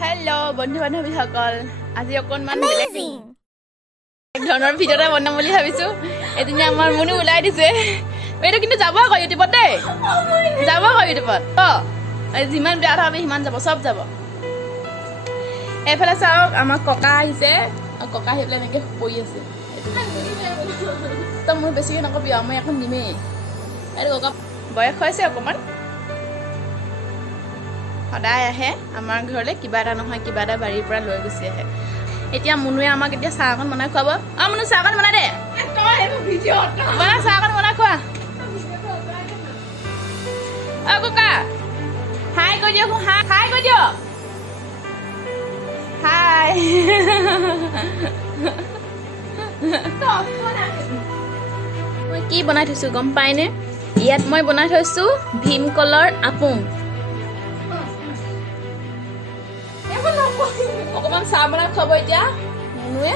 Hello, বন্ধু বান্ধৱীসকল আজি অকণমান বেলেগ ধৰণৰ ভিডিঅ' এটা বনাম বুলি ভাবিছো এদিন আমাৰ মনে ওলাই দিছে এইটো কিন্তু যাব আকৌ ইউটিউবত দেই যাব আকৌ ইউটিউবত যিমান বেয়া হবে সিমান যাব সব যাব এফালে চাওক আমাৰ ককা আহিছে ককা আহি পেলাই এনেকৈ বহি আছে তো মই বেছিকৈ নকবি মই এখন নিমেই এইটো ককা বয়স হৈছে অকণমান সদায় আহে আমাৰ ঘৰলৈ কিবা এটা নহয় কিবা এটা বাৰীৰ পৰা লৈ গুচি আহে এতিয়া মুনুৱে আমাক এতিয়া চাহ অকণ বনাই খুৱাব মুনু চাহ অকণ বনাই দে বনা চাহ অকণ বনাই খোৱা ককা হাই কৈ দিয়ক হাই কৈ দিয়ক হাই মই কি বনাই থৈছো গম পাইনে ইয়াত মই বনাই থৈছো ভীমকলৰ আপুং অকমান চাহ বনাই খাব এতিয়া মুনুৱে